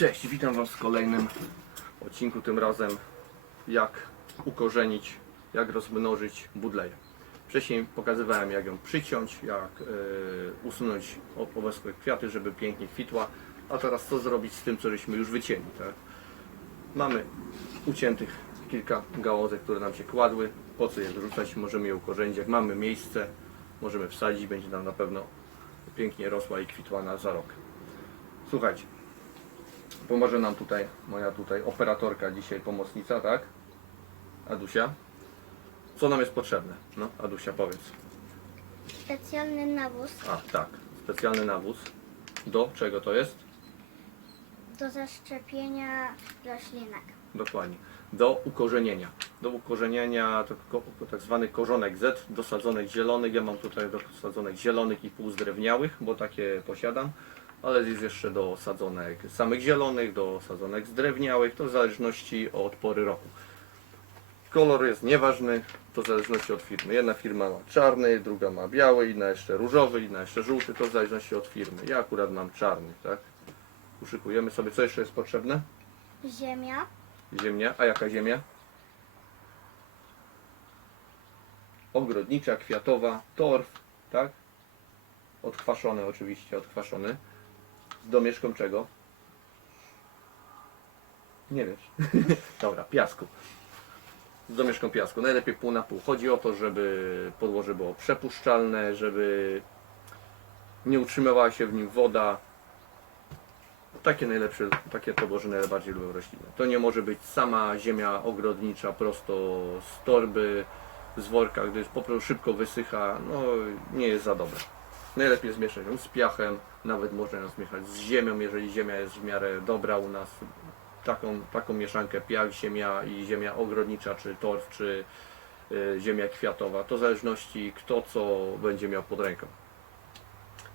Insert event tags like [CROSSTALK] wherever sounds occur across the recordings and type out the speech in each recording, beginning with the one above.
Cześć, witam Was w kolejnym odcinku, tym razem jak ukorzenić, jak rozmnożyć budleję. Wcześniej pokazywałem jak ją przyciąć, jak e, usunąć o- obeschłe kwiaty, żeby pięknie kwitła, a teraz co zrobić z tym, co żeśmy już wycięli. Tak? Mamy uciętych kilka gałązek, które nam się kładły, po co je wyrzucać, możemy je ukorzenić, jak mamy miejsce, możemy wsadzić, będzie nam na pewno pięknie rosła i kwitła na za rok. Słuchajcie, Pomoże nam tutaj moja tutaj operatorka dzisiaj, pomocnica, tak? Adusia. Co nam jest potrzebne? No, Adusia, powiedz. Specjalny nawóz A, tak. Specjalny nawóz. Do czego to jest? do zaszczepienia roślinek. Dokładnie. Do ukorzenienia. Do ukorzenienia to ko- tak zwany korzonek Z do sadzonek zielonych. Ja mam tutaj do sadzonek zielonych i półzdrewniałych, bo takie posiadam. Ale jest jeszcze do sadzonek samych zielonych, do sadzonek zdrewniałych, to w zależności od pory roku. Kolor jest nieważny, to w zależności od firmy. Jedna firma ma czarny, druga ma biały, inna jeszcze różowy, inna jeszcze żółty, to w zależności od firmy. Ja akurat mam czarny, tak? Uszykujemy sobie, co jeszcze jest potrzebne? Ziemia, Ziemia. A jaka ziemia? Ogrodnicza, kwiatowa, torf, tak? Odkwaszony oczywiście, odkwaszony. Z domieszką czego? Nie wiesz. [LAUGHS] Dobra, piasku. Z domieszką piasku. Najlepiej pół na pół. Chodzi o to, żeby podłoże było przepuszczalne, żeby nie utrzymywała się w nim woda, takie najlepsze, takie podłoże najbardziej lubią rośliny. To nie może być sama ziemia ogrodnicza prosto z torby, z worka, gdyż po prostu szybko wysycha, no nie jest za dobre. Najlepiej zmieszać ją z piachem, nawet można ją zmieszać z ziemią, jeżeli ziemia jest w miarę dobra u nas. Taką, taką mieszankę piach, ziemia i ziemia ogrodnicza, czy torf, czy y, ziemia kwiatowa. To w zależności kto co będzie miał pod ręką.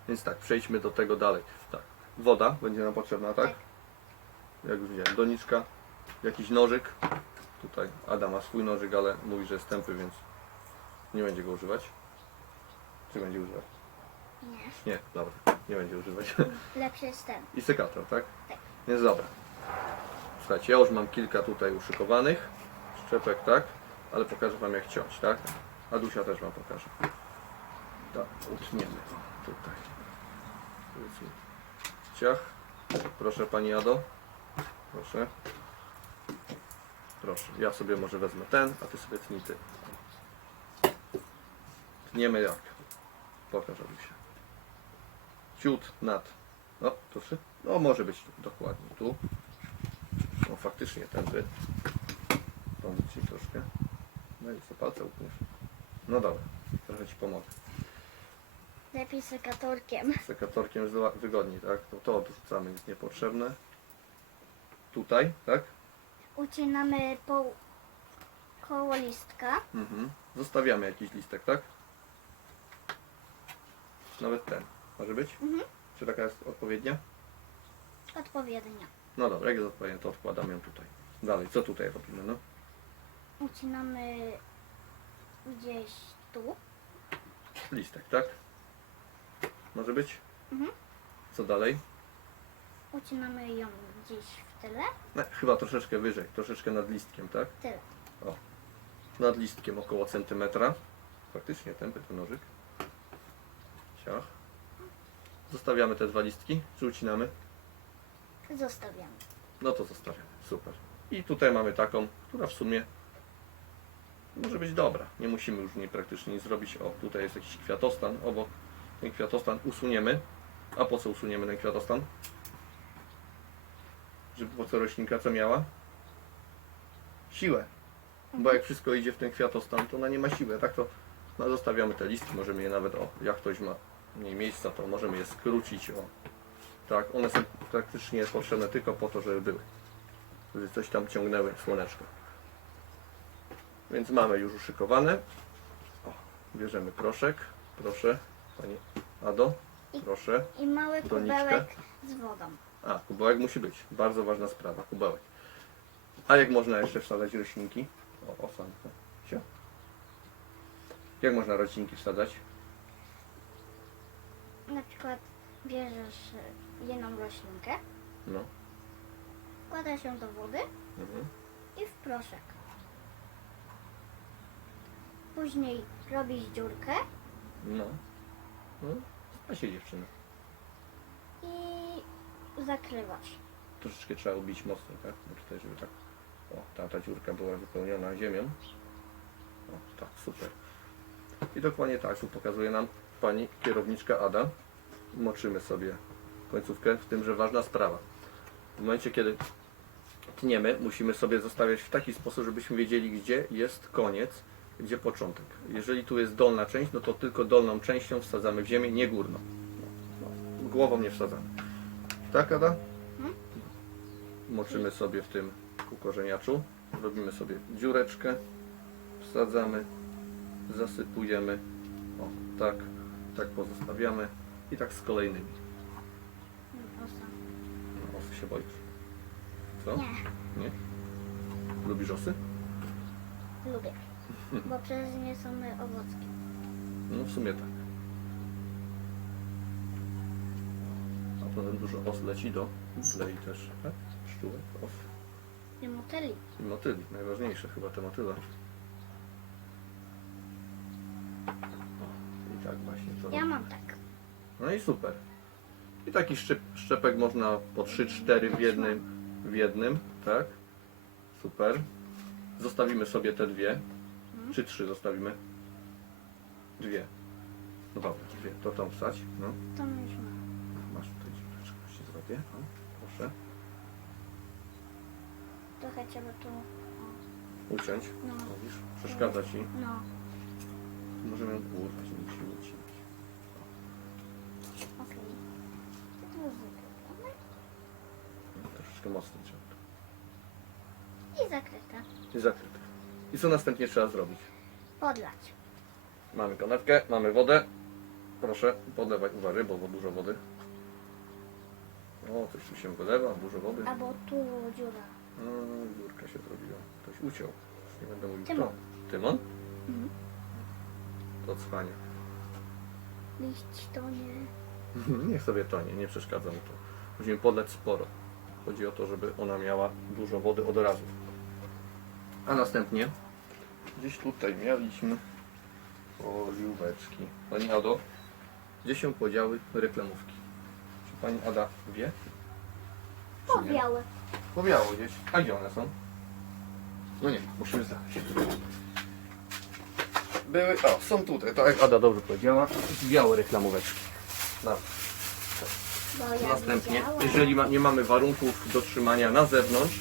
Więc tak, przejdźmy do tego dalej. Tak. Woda będzie nam potrzebna, tak? Jak już widziałem, doniczka, jakiś nożyk. Tutaj Adam ma swój nożyk, ale mówi, że jest tępy, więc nie będzie go używać. Czy będzie używać? Nie. Nie, dobra, nie będzie używać. [LAUGHS] Lepszy jest ten. I sekator, tak? Tak. Więc dobra. Słuchajcie, ja już mam kilka tutaj uszykowanych szczepek, tak? Ale pokażę Wam jak ciąć, tak? Adusia też Wam pokaże. Tak, utniemy o, tutaj. Ciach. Proszę Pani Ado. Proszę. Proszę. Ja sobie może wezmę ten, a Ty sobie tnij Ty. Tniemy jak? Pokaż Adusia. Ciut nad. No, proszę. No, może być dokładnie tu. No, faktycznie tędy. Pomóc Ci troszkę. No i co, palce upniesz. No dobra, trochę Ci pomogę. Lepiej sekatorkiem. Sekatorkiem jest wygodniej, tak? To, to odrzucamy, jest niepotrzebne. Tutaj, tak? Ucinamy po koło listka. Mhm. Zostawiamy jakiś listek, tak? Nawet ten. Może być? Mhm. Czy taka jest odpowiednia? Odpowiednio. No dobra, jak jest odpowiednia, to odkładam ją tutaj. Dalej, co tutaj robimy, no? Ucinamy gdzieś tu. Listek, tak? Może być? Mhm. Co dalej? Ucinamy ją gdzieś w tyle. No, chyba troszeczkę wyżej, troszeczkę nad listkiem, tak? Tyle. Nad listkiem około centymetra. Faktycznie tępy ten nożyk. Ciach. Zostawiamy te dwa listki, czy ucinamy? Zostawiamy. No to zostawiamy, super. I tutaj mamy taką, która w sumie może być dobra. Nie musimy już w niej praktycznie nic zrobić. O, tutaj jest jakiś kwiatostan obok. Ten kwiatostan usuniemy. A po co usuniemy ten kwiatostan? Żeby po co roślinka co miała? Siłę. Bo jak wszystko idzie w ten kwiatostan, to ona nie ma siły. Tak to no, zostawiamy te listki, możemy je nawet, o, jak ktoś ma mniej miejsca, to możemy je skrócić. O. Tak, one są praktycznie potrzebne tylko po to, żeby były. Żeby coś tam ciągnęły słoneczko. Więc mamy już uszykowane. O, bierzemy proszek. Proszę, Pani Ado. I- Proszę. I mały Doniczkę. kubełek z wodą. A, kubełek musi być. Bardzo ważna sprawa, kubełek. A jak można jeszcze wsadzać roślinki? O, osanka. Jak można roślinki wsadzać? Na przykład bierzesz jedną roślinkę, No. wkłada się do wody Mhm. i w proszek. Później robisz dziurkę No. No. A się dziewczyna. i zakrywasz. Troszeczkę trzeba ubić mocno, tak? Bo tutaj, żeby tak. O, ta, ta dziurka była wypełniona ziemią. O, tak, super. I dokładnie tak, tu pokazuje nam pani kierowniczka Ada. Moczymy sobie końcówkę, w tym, że ważna sprawa. W momencie, kiedy tniemy, musimy sobie zostawiać w taki sposób, żebyśmy wiedzieli, gdzie jest koniec, gdzie początek. Jeżeli tu jest dolna część, no to tylko dolną częścią wsadzamy w ziemię, nie górną. No, głową nie wsadzamy. Tak, Ada? Moczymy sobie w tym ukorzeniaczu. Robimy sobie dziureczkę, wsadzamy, zasypujemy. O, tak, tak pozostawiamy. I tak z kolejnymi. No, osy się boisz. Co? Nie, Nie? Lubisz osy? lubię. [LAUGHS] Bo przez nie są owocki. No w sumie tak. A potem dużo os leci do lei też, tak? Pszczółek, os I motyli. i motyli. Najważniejsze chyba te motyle. Tak właśnie to. Ja mam tak. No i super. I taki szczep, szczepek można po 3-4 w jednym, w jednym, tak? Super. Zostawimy sobie te dwie. Czy trzy zostawimy? Dwie. No dobra, dwie. To tam wstać. No. To już mam. Masz tutaj dziureczkę, już ci zrobię. O, proszę. Trochę trzeba tu. Uciąć. No. Mówisz? Przeszkadza ci. No, Możemy ją urwać, nie musimy okej. To tu zakrytamy. No, troszeczkę mocniej trzeba. I zakryte. I zakryte. I co następnie trzeba zrobić? Podlać. Mamy konewkę, mamy wodę. Proszę podlewać, uważaj, bo bo dużo wody. O, coś tu się wylewa, dużo wody. Albo tu dziura. No, dziurka się zrobiła. Ktoś uciął. Nie będę mówił Tymon. kto. Tymon? Mhm. To cwania. Liść to nie. Niech sobie tonie, nie przeszkadza mu to. Musimy podleć sporo. Chodzi o to, żeby ona miała dużo wody od razu. A następnie gdzieś tutaj mieliśmy oliweczki. Pani Ado, gdzie się podziały reklamówki? Czy pani Ada wie? Czy nie? Powiałe. Powiało gdzieś. A gdzie one są? No nie, musimy znaleźć. Były, o, są tutaj, tak jak Ada dobrze powiedziała. Białe reklamóweczki. Dobra. Bo ja Następnie, widziałam. jeżeli ma, nie mamy warunków do trzymania na zewnątrz,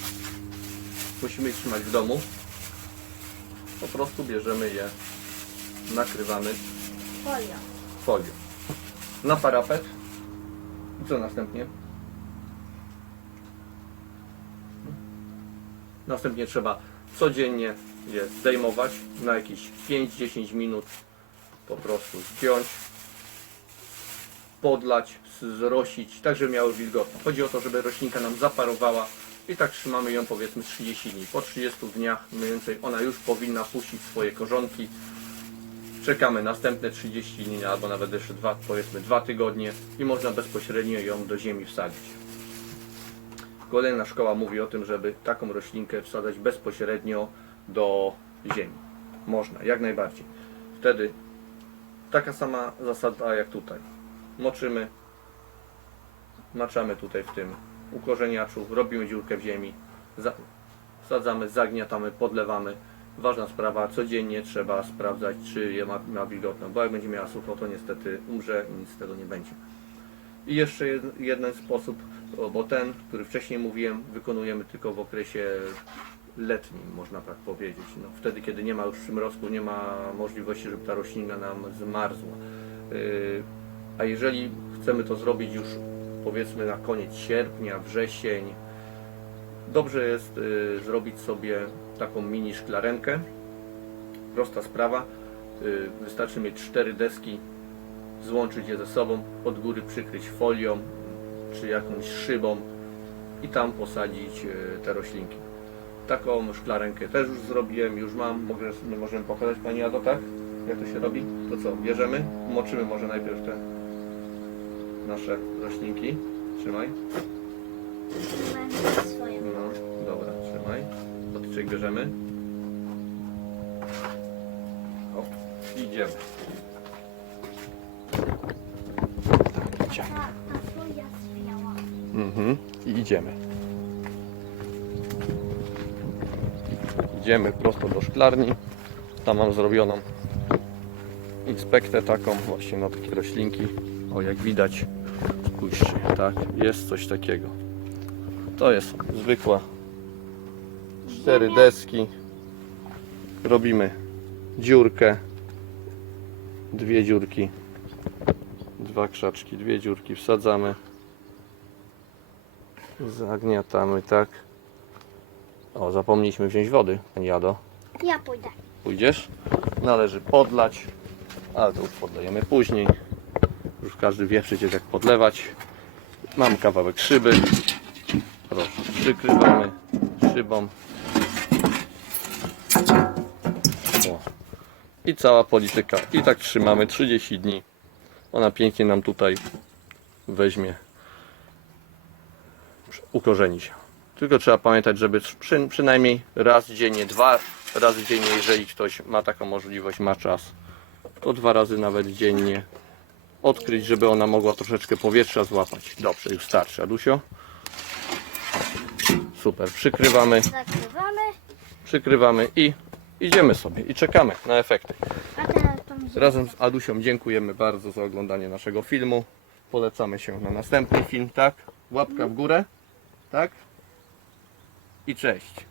musimy je trzymać w domu, po prostu bierzemy je, nakrywamy Folią. folią na parapet. I co następnie? Następnie trzeba codziennie je zdejmować na jakieś 5-10 minut, po prostu zdjąć, podlać, zrosić, tak żeby miały wilgotno. Chodzi o to, żeby roślinka nam zaparowała i tak trzymamy ją powiedzmy 30 dni. Po 30 dniach mniej więcej ona już powinna puścić swoje korzonki. Czekamy następne 30 dni albo nawet jeszcze dwa, powiedzmy 2 tygodnie i można bezpośrednio ją do ziemi wsadzić. Kolejna szkoła mówi o tym, żeby taką roślinkę wsadzać bezpośrednio do ziemi. Można, jak najbardziej. Wtedy taka sama zasada jak tutaj. Moczymy, maczamy tutaj w tym ukorzeniaczu, robimy dziurkę w ziemi, za, wsadzamy, zagniatamy, podlewamy. Ważna sprawa, codziennie trzeba sprawdzać, czy je ma, ma bo jak będzie miała sucho, to niestety umrze i nic z tego nie będzie. I jeszcze jed- jeden sposób, bo ten, który wcześniej mówiłem, wykonujemy tylko w okresie letnim, można tak powiedzieć. No, wtedy, kiedy nie ma już przymrozku, nie ma możliwości, żeby ta roślina nam zmarzła. Yy, a jeżeli chcemy to zrobić już powiedzmy na koniec sierpnia, wrzesień, dobrze jest y, zrobić sobie taką mini szklarenkę. Prosta sprawa. Y, wystarczy mieć cztery deski, złączyć je ze sobą, od góry przykryć folią czy jakąś szybą i tam posadzić y, te roślinki. Taką szklarenkę też już zrobiłem, już mam. Mogę, my możemy pokazać Pani Ado, tak? Jak to się robi? To co, bierzemy, moczymy może najpierw te nasze roślinki. Trzymaj. No, dobra, trzymaj. Potyczek bierzemy. O, idziemy. Tak, idziemy. Mhm. I idziemy. Idziemy prosto do szklarni. Tam mam zrobioną inspektę taką właśnie na takie roślinki. O, jak widać, spójrzcie, tak, jest coś takiego. To jest zwykła cztery deski. Robimy dziurkę, dwie dziurki, dwa krzaczki, dwie dziurki wsadzamy. Zagniatamy, tak. O, zapomnieliśmy wziąć wody, Pani Jado. Ja pójdę. Pójdziesz? Należy podlać, ale to już podlejemy później. Już każdy wie przecież jak podlewać. Mam kawałek szyby. Proszę, przykrywamy szybą. O. I cała polityka. I tak trzymamy 30 dni. Ona pięknie nam tutaj weźmie ukorzeni się. Tylko trzeba pamiętać, żeby przy, przynajmniej raz dziennie, dwa razy dziennie, jeżeli ktoś ma taką możliwość, ma czas, to dwa razy nawet dziennie odkryć, żeby ona mogła troszeczkę powietrza złapać. Dobrze, już starczy. Adusio? Super, przykrywamy, Zakrywamy. przykrywamy i idziemy sobie i czekamy na efekty. A teraz tą ziemię. Razem z Adusią dziękujemy bardzo za oglądanie naszego filmu. Polecamy się na następny film, tak? Łapka w górę, tak? I cześć.